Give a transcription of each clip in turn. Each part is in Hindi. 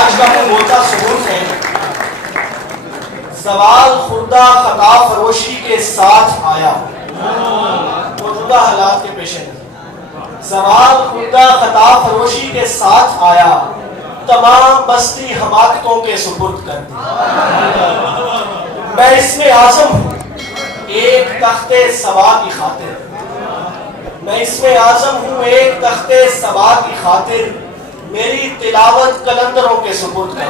आज का मोटा सबूत है। सवाल खुर्दा खता फरोशी के साथ आया, मौजूदा हालात के पेश नजर सवाल खुर्दा खता फरोशी के साथ आया, तमाम बस्ती हमाकतों के सुपुर्द कर दिया। मैं इसमें आजम हूँ एक तख्ते सवा की खातिर, मैं इसमें आजम हूँ एक तख्ते सवा की खातिर, मेरी तिलावत कलंदरों के सुपुर्द कर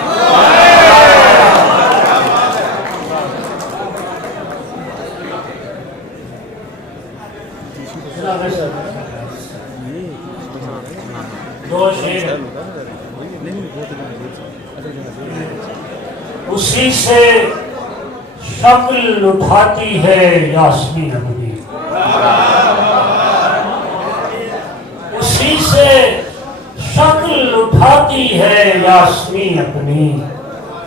दो शेर उसी से शक्ल उठाती है यास्मीन अपनी, उसी से शक्ल उठाती है यास्मीन अपनी,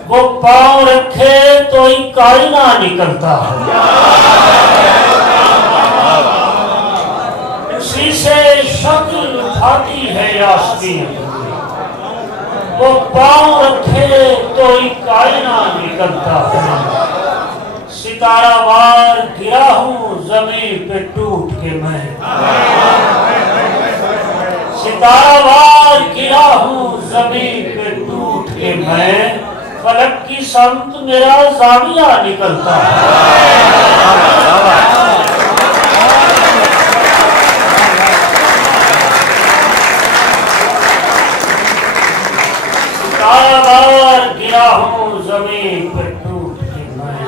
वो पाँव रखे तो ही कायना निकलता है। उसी से शक्ल उठाती है यास्मीन अपनी, वो पाँव रखे तो ही कायना निकलता है। सितारा वार गिरा हूँ जमीन पे टूट के मैं, सितारा वार गिरा हूँ जमीन पे टूट के मैं, फलक की समत मेरा जाविया निकलता है। सितारा वार गिरा हूँ जमीन पे टूट के मैं,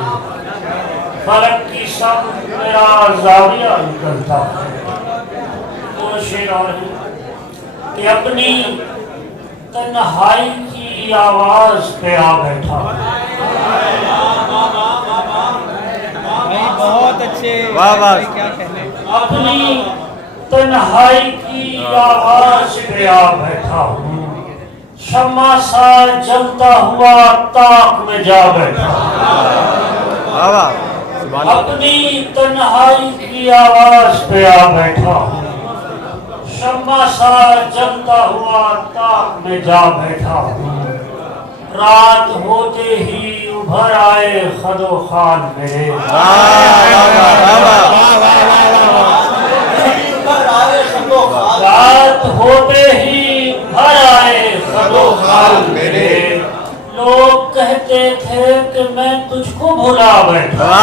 फलक की समत मेरा जाविया निकलता है। तो शेर और कि अपनी तन्हाई की आवाज पे आ बैठा, बहुत अच्छे, वाह वाह, क्या कहने। अपनी तन्हाई की आवाज पे आ बैठा हूँ, शम्मा सा जलता हुआ ताक में जा बैठा। वाह वाह, अपनी तन्हाई की आवाज पे आ बैठा हूँ, शम्मा सा जलता हुआ ताक में जा बैठा हूँ। रात होते ही उभर आए खदो खान मेरे, रात होते ही उभर आए खदो खान मेरे, लोग कहते थे कि मैं तुझको भुला बैठा।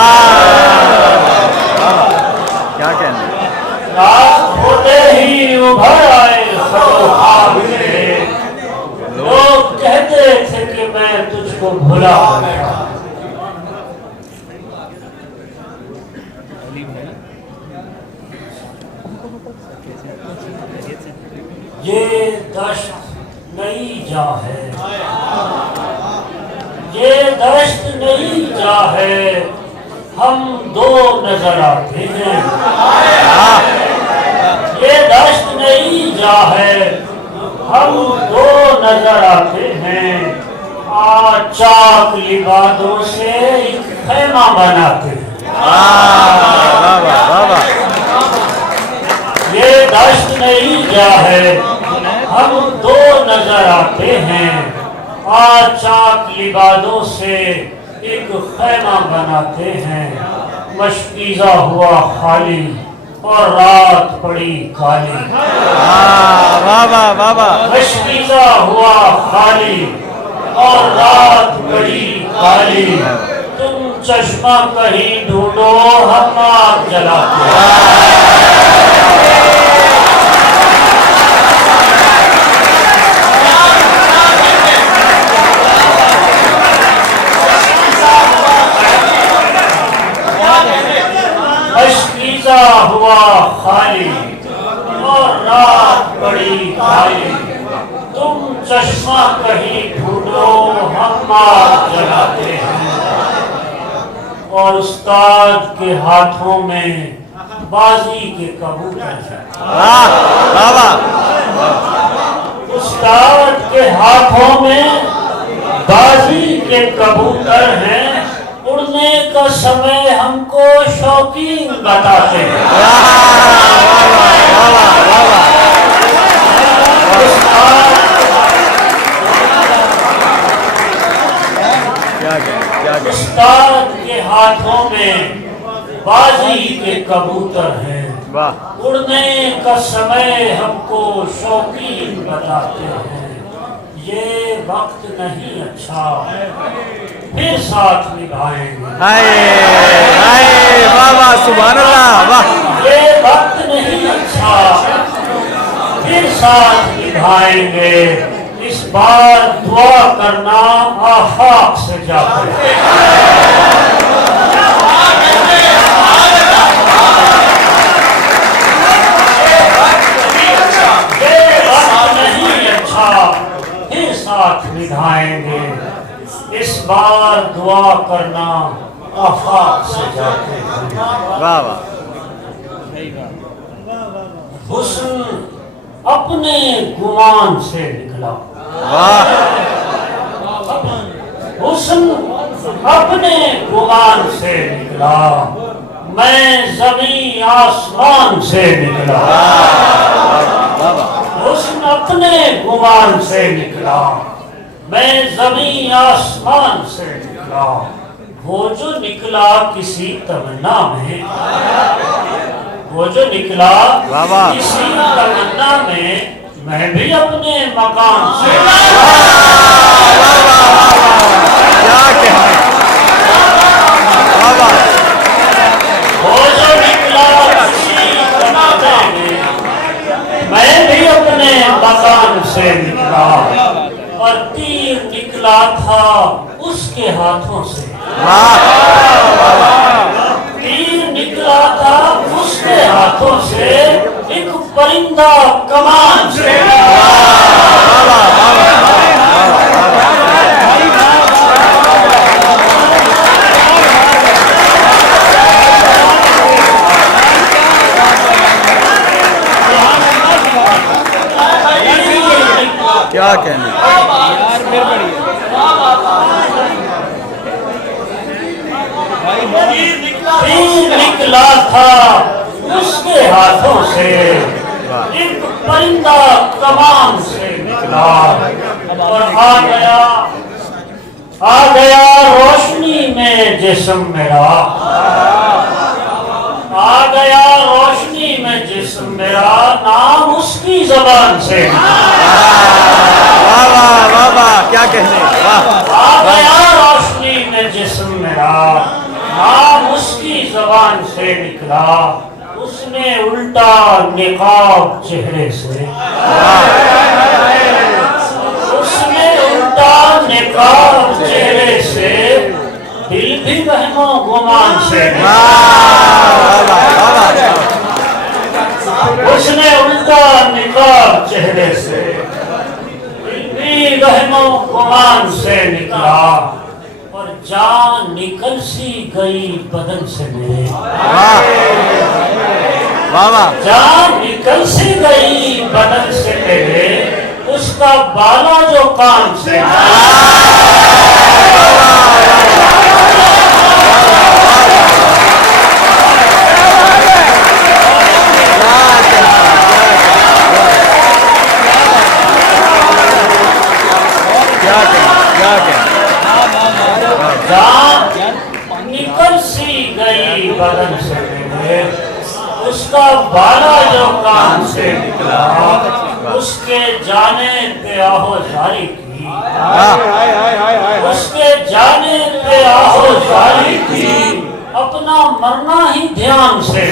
क्या कहना। रात होते ही उभर आए खदो खान मेरे, लोग कहते थे कि मैं तुझको भुला बैठा। ये दश्त नई जा है, ये दश्त नई जा है, हम दो नजर आते हैं। ये दश्त नई जा है, हम दो नजर आते हैं। चाक लिबादों से एक खैमा बनाते हैं। ये दश्त नई जा है, हम दो नजर आते हैं। चाक लिबादों से एक खैमा बनाते हैं। मशकीज़ा हुआ खाली और रात पड़ी काली, मशकीज़ा हुआ खाली और रात पड़ी काली, तुम चश्मा कहीं ढूंढो हम आग जलाते हैं। मशकीज़ा हुआ खाली और रात बड़ी खाली, तुम चश्मा कहीं ढूंढो हम आग जलाते हैं। और उस्ताद के हाथों में बाजी के कबूतर हैं। उस्ताद के हाथों में बाजी के कबूतर हैं। उड़ने का समय हमको शौकीन बताते हैं। में बाजी के कबूतर हैं। वाह उड़ने का समय हमको शौकीन बताते हैं। ये वक्त नहीं अच्छा, फिर साथ निभाएंगे। हाय हाय वाह वाह सुभान अल्लाह वाह ये वक्त नहीं अच्छा, फिर साथ निभाएंगे। इस बार दुआ करना आफाक से जाकर। फिर साथ निभाएंगे। इस बार दुआ करना आफाक से जाते हैं। वाह वाह हुस्न अपने गुमान से निकला। वाह हुस्न अपने गुमान से निकला। मैं जमीन आसमान से निकला। वाह वाह हुस्न अपने गुमान से निकला। मैं जमीन आसमान से निकला। वो जो निकला किसी तमन्ना में, वो जो निकला वाह वाह किसी तमन्ना में, मैं भी अपने मकान से। क्या कहना वाह वाह वो जो निकला किसी तमन्ना में, मैं भी अपने मकान से निकला। और तीर निकला था उसके हाथों से। तीर निकला था उसके हाथों से, एक परिंदा कमान से। क्या कहने तीर निकला था उसके हाथों से, एक परिंदा कमान से निकला। और आ गया रोशनी में जिस्म मेरा। आ गया रोशनी में जिस्म मेरा, नाम उसकी जबान से। वाह वाह वाह वाह क्या कहने वाह आ गया रोशनी में जिस्म मेरा, नाम उसकी जबान से निकला। उसने उल्टा निकाब चेहरे से। उसने उल्टा निकाब चेहरे से, दिल भी वहमो गुमान से। उसने उल्टा निकाब चेहरे से, दिल भी वहमो गुमान से निकला। और जान निकल सी गई बदन से मेरे। वाह वाह जान निकल सी गई बदन से मेरे, उसका बाला जो कान से। जान निकल सी गई बदन से मेरे, उसका बाला जो कान से निकला। उसके जाने पे आहो जारी की, उसके जाने पे आहो जारी की, अपना मरना ही ध्यान से।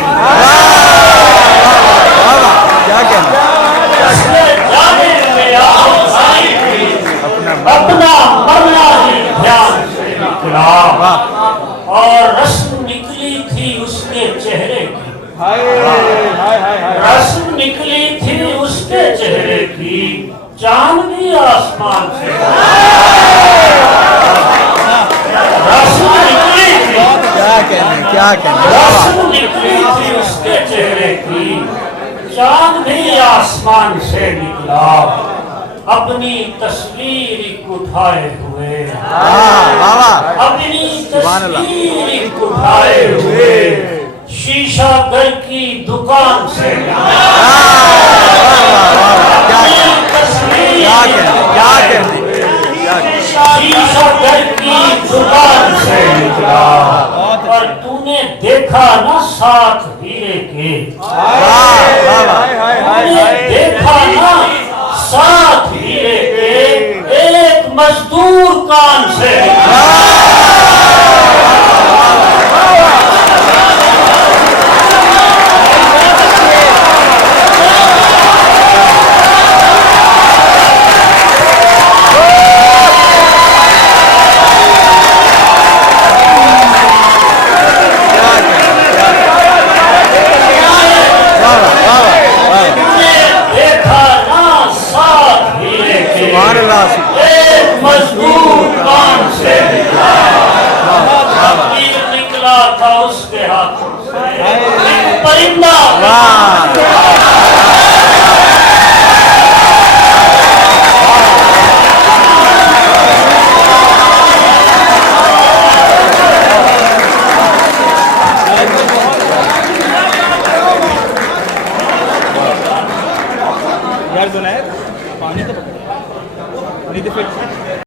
क्या कहना उसके जाने पे आहो जारी की, अपना मरना ही ध्यान से निकला। और रस्म निकली थी उसके चेहरे की। रस्म निकली थी उसके चेहरे की, चांद भी आसमान से। रस्म निकली थी, क्या कहने रस्म निकली थी उसके चेहरे की, चांद भी आसमान से निकला। अपनी तस्वीर एक उठाए हुए, अपनी तस्वीर उठाए हुए, शीशा घर की दुकान से। क्या कहने शीशा घर की दुकान से निकला और तूने देखा ना साथ हीरे के, तूने देखा ना साथ हीरे के एक मजदूर कान से एक मजदूर कान से निकला था उसके हाथों से एक परिंदा। यार पानी तो पकड़, नहीं तो फिर